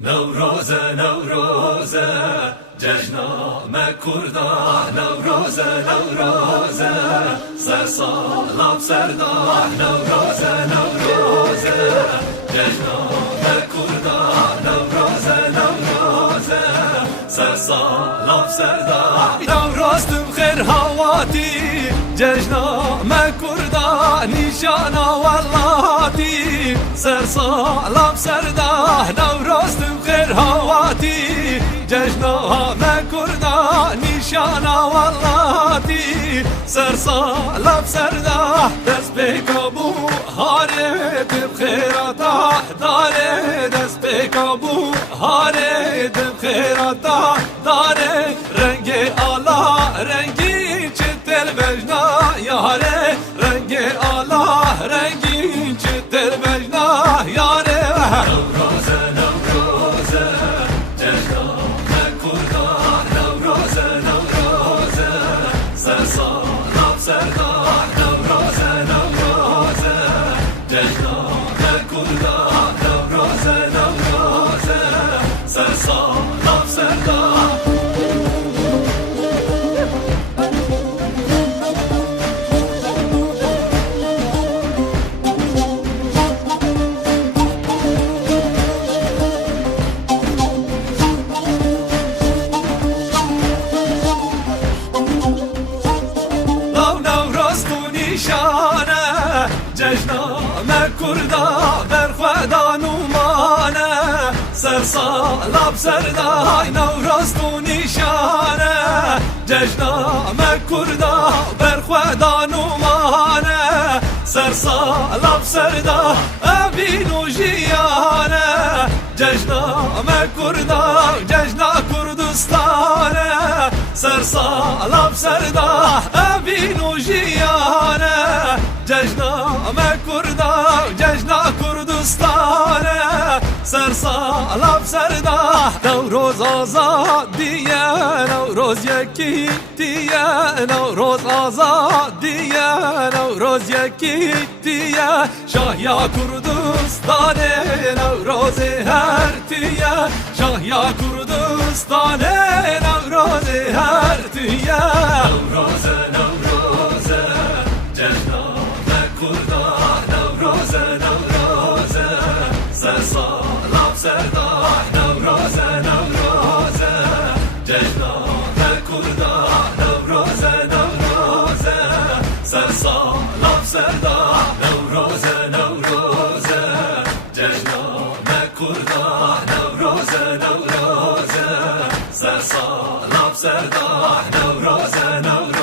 نوروز نوروز جشنام کردان نوروز نوروز سرسالم سردان نوروز نوروز جشنام کردان نوروز نوروز سرسالم سردان نوروز تو خیر هواتی جشنام کردان نشانا واللاتی سرسالم سردان نوروز تو خیر هواتی جشنام کردان نشانا واللاتی سرسالم سردان دست به کابو هاره دم خیراتا داره دست به کابو هاره دم خیراتا داره رنگ آلا رنگی چه دل بجنا یاره رنگ آلا رنگی چه دل بجنا یاره نوروز نوروز جشنام کردان نوروز نوروز سرسالم سردان نوروز نوروز جشنام کردان نوروز نوروز سرسالم سردان جشنام کردان بر خودان اومانه سرسالم سردای نوروز تو نشانه جشنام کردان بر خودان اومانه سرسالم سردای ابینو جیانه جشنام کردان جشنا کردستانه سرسالم سردای ابینو جیانه جشنام کردان جشنا کردستانه سرسالم سردان نوروز آزادیه نوروز یکی دیه نوروز آزادیه نوروز یکی دیه شاهیا کردستانه نوروز هر دیه شاهیا کردستانه نوروز هر دیه نوروز نوروز جشنام کردان نوروز نوروز سرسالم سردان نوروز نوروز جشنام کردان نوروز نوروز سرسالم سردان نوروز نوروز جشنام کردان نوروز نوروز سرسالم سردان نوروز نوروز